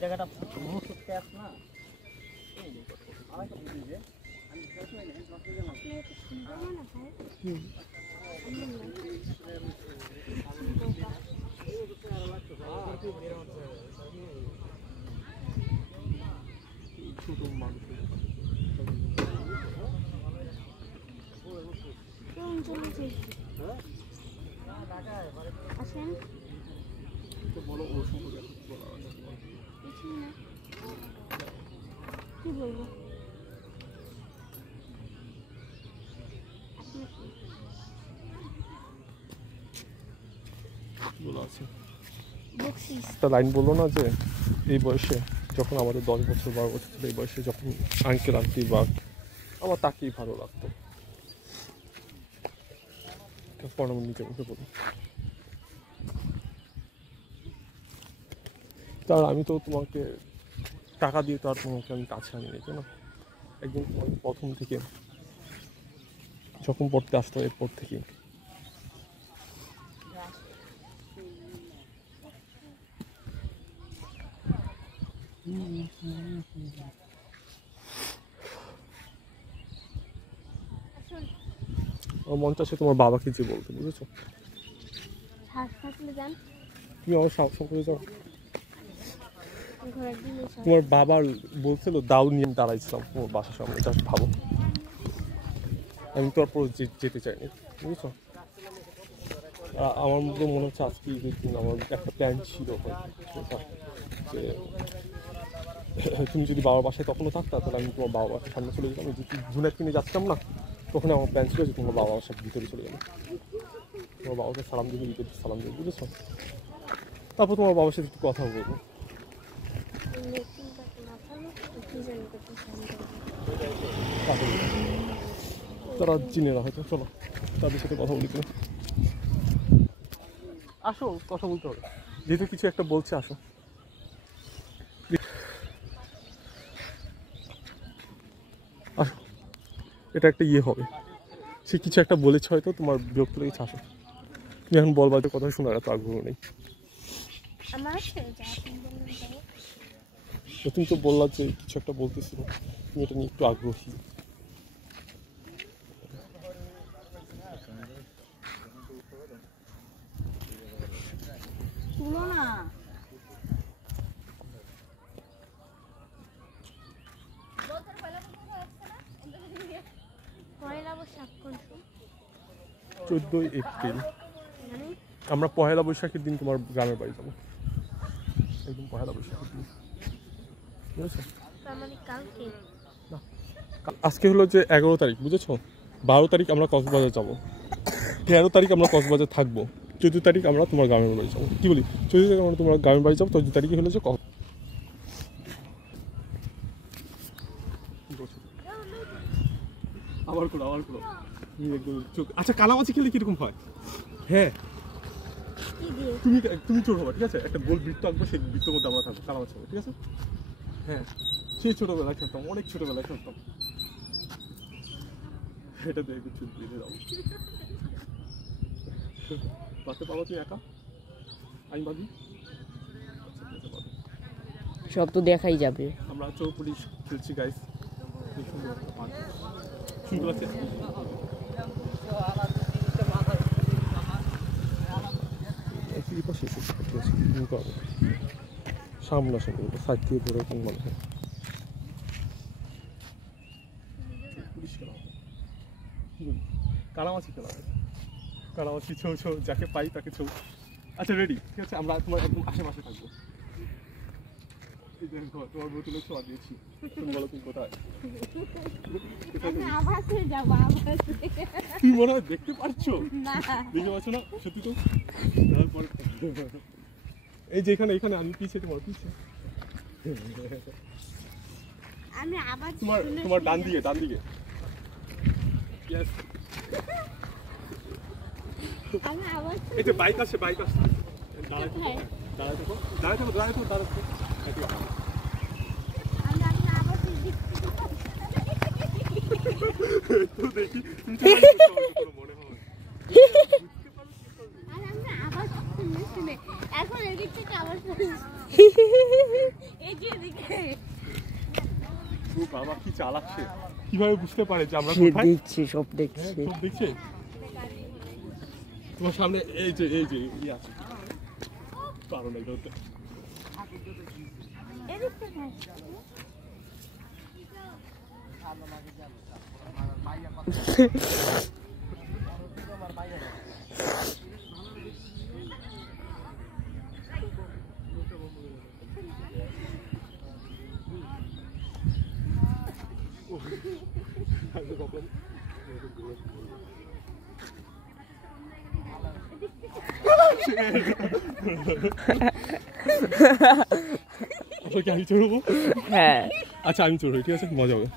জায়গাটা না কি বলবো একটা লাইন বললো না যে এই বয়সে যখন আমাদের 10 বছর 12 বছর ছিল, এই বয়সে যখন আঙ্কেল আন্টি বা আমার তাকেই ভালো লাগতো। আমি নিজে মুখে বলি, তার আমি তো তোমাকে টাকা দিয়ে তো আর তোমাকে আমি কাছে আনি নিতে না। একদিন তোমাকে প্রথম থেকে যখন পড়তে আসতো এরপর থেকে আমার মন চাচ্ছে তোমার বাবাকে যে বলতে, বুঝেছো? তুমি আমার সাহস করে যাও। তোমার বাবার বলছিল দাও নিয়ে দাঁড়াইছিলাম তোমার বাসার সামনে, এটা ভাবো। আমি তো আর পরে যেতে চাইনি, বুঝেছো? আমার মধ্যে মনে হচ্ছে আজকে আমার একটা প্ল্যান ছিল যে তুমি যদি বাবার বাসায় তখনও থাকতা তাহলে আমি তোমার বাবার বাসার সামনে চলে যেতাম। যদি জুনের কিনে যাচ্ছিলাম না, তখন আমার প্ল্যান ছিল যে তোমার বাবার বাসার ভিতরে চলে যাবে, তোমার বাবাকে সালাম দিবে, ভিতরে সালাম দেবে, বুঝেছো? তারপর তোমার বাবার সাথে একটু কথা বলবো। তারা চিনে না হয়তো, চলো তাদের সাথে কথা বলি। তুমি আসো, কথা বলতে হবে, যেহেতু কিছু একটা বলছে। আসো, আসো, এটা একটা ইয়ে হবে। সে কিছু একটা বলেছে, হয়তো তোমার বিরক্ত লেগেছে। আসো, তুমি এখন বলবার কথা শোনার এত আগ্রহ নেই। তুমি তো বললা যে কিছু একটা বলতেছিল, তুমি এটা নিয়ে একটু আগ্রহী। চোদ্দই এপ্রিল আমরা পহেলা বৈশাখের দিন তোমার গ্রামের বাড়ি যাবো, একদম পহেলা বৈশাখের দিন, বুঝেছো? না, আজকে হলো যে 11 তারিখ, বুঝেছো? 12 তারিখ আমরা কক্সবাজার যাবো, 13 তারিখ আমরা কক্সবাজার থাকবো, 14 তারিখ আমরা তোমার গ্রামের বাড়ি যাবো। কি বলি, 14 তারিখ আমরা তোমার গ্রামের বাড়ি যাবো, 14 তারিখে হলো যে আবার করো, আবার করো। আচ্ছা, কানামাছি খেলে কিরকম হয়? হ্যাঁ, তুমি চোর হবা, ঠিক আছে? একটা গোল বৃত্ত আঁকবো, সেই বৃত্তের মধ্যে আমরা থাকবো, কানামাছি হবে, ঠিক আছে? হ্যাঁ, সেই ছোটবেলায় খেলতাম, অনেক ছোটবেলায় খেলতাম। এটা দিয়ে একটু চুপ দিয়ে দাও। বাঁচতে পারো তুমি একা? আমি বাঁধি, সব তো দেখাই যাবে। আমরা চোর পুলিশ খেলছি গাইস, সুন্দর লাগছে। সামনে সাইড থেকে ধরে কোন মনে হয় কানামাছি খেলা হয়, কানামাছি ছৌ ছৌ, যাকে পাই তাকে ছৌ। আচ্ছা রেডি, ঠিক আছে? আমরা তোমার একদম আশেপাশে থাকবো। তোমার বোতলে ছোঁয়া দিয়েছি, তুমি বলো তুমি কোথায়? তুমি মনে হয় দেখতে পারছো? দেখতে পাচ্ছ না? সত্যি তো। এই যে এখানে, এখানে আমি পিছিয়ে, তোমার পিছিয়ে, তোমার ডান দিকে, ডান দিকে। এই যে বাইক আছে, বাইক আছে, দাঁড়ায় থাকো, দাঁড়ায় থাকো, দাঁড়ায় থাকো, দাঁড়ায় থাকো, দাঁড়ায় থাকো। তো দেখি তুমি তো কোনো মনে হয় আর আমরা আবার শুনে এখন এদিক থেকে আবার এই যে এদিকে ও বাবা কি চালাচ্ছে কিভাবে বুঝতে পারে যে আমরা সে কোথায় দেখছে, সব দেখছে। সব দেখছে তোমার সামনে এই যে ই আছে পারো না এটা হতে এদিক থেকে আমি চড়বো হ্যাঁ আচ্ছা আমি চড়বো ঠিক আছে মজা হবে